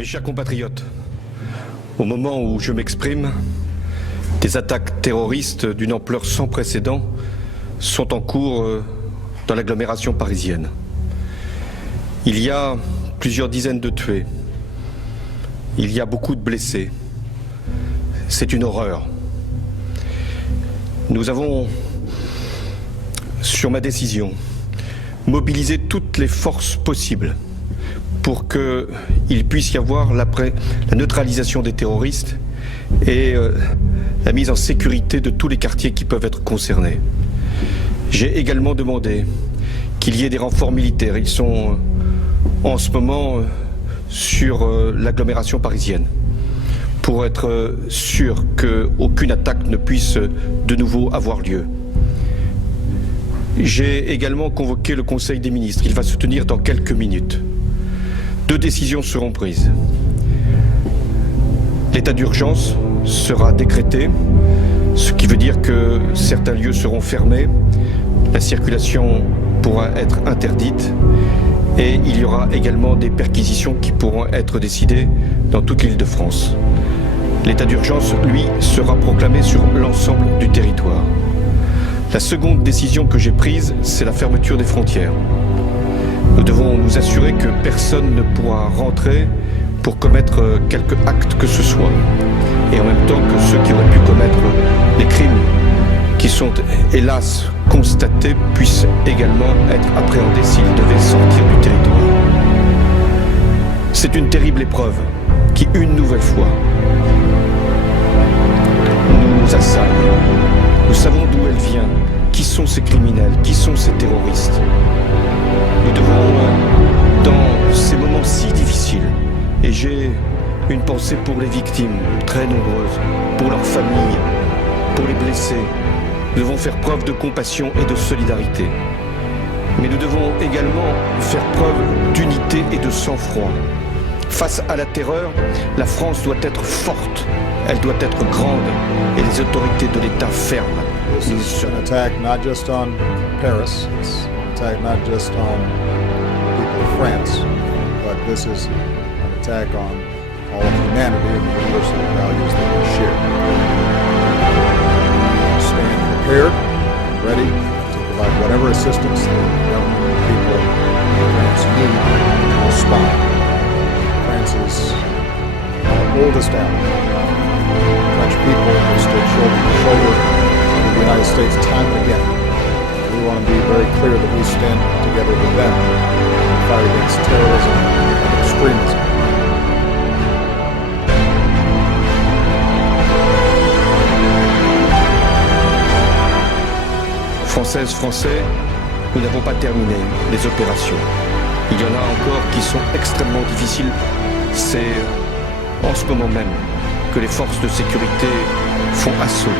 Mes chers compatriotes, au moment où je m'exprime, des attaques terroristes d'une ampleur sans précédent sont en cours dans l'agglomération parisienne. Il y a plusieurs dizaines de tués. Il y a beaucoup de blessés. C'est une horreur. Nous avons, sur ma décision, mobilisé toutes les forces possibles pour qu'il puisse y avoir la neutralisation des terroristes et la mise en sécurité de tous les quartiers qui peuvent être concernés. J'ai également demandé qu'il y ait des renforts militaires. Ils sont en ce moment sur l'agglomération parisienne pour être sûr qu'aucune attaque ne puisse de nouveau avoir lieu. J'ai également convoqué le Conseil des ministres. Il va se tenir dans quelques minutes. 2 décisions seront prises. L'état d'urgence sera décrété, ce qui veut dire que certains lieux seront fermés, la circulation pourra être interdite et il y aura également des perquisitions qui pourront être décidées dans toute l'Île-de-France. L'état d'urgence, lui, sera proclamé sur l'ensemble du territoire. La seconde décision que j'ai prise, c'est la fermeture des frontières. Nous devons nous assurer que personne ne pourra rentrer pour commettre quelque acte que ce soit. Et en même temps que ceux qui auraient pu commettre les crimes qui sont hélas constatés puissent également être appréhendés s'ils devaient sortir du territoire. C'est une terrible épreuve qui, une nouvelle fois, nous assaille. Nous savons d'où elle vient, qui sont ces criminels, qui sont ces terroristes. Nous devons, dans ces moments si difficiles, et j'ai une pensée pour les victimes, très nombreuses, pour leurs familles, pour les blessés, nous devons faire preuve de compassion et de solidarité. Mais nous devons également faire preuve d'unité et de sang-froid. Face à la terreur, la France doit être forte, elle doit être grande, et les autorités de l'État fermes. This is an attack not just on Paris, it's an attack not just on people of France, but this is an attack on all of humanity and the universal values that we share. Stand prepared and ready to provide whatever assistance the government and people of France need to respond. France is our oldest ally. French people have stood shoulder to shoulder with the United States time and again. We want to be very clear that we stand together with them in the fight against terrorism and extremism. Françaises, Français, nous n'avons pas terminé les opérations. Il y en a encore qui sont extrêmement difficiles. C'est en ce moment même que les forces de sécurité font assaut,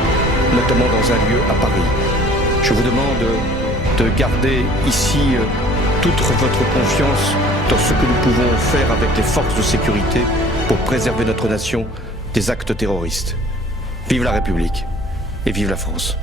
notamment dans un lieu à Paris. Je vous demande de garder ici toute votre confiance dans ce que nous pouvons faire avec les forces de sécurité pour préserver notre nation des actes terroristes. Vive la République et vive la France.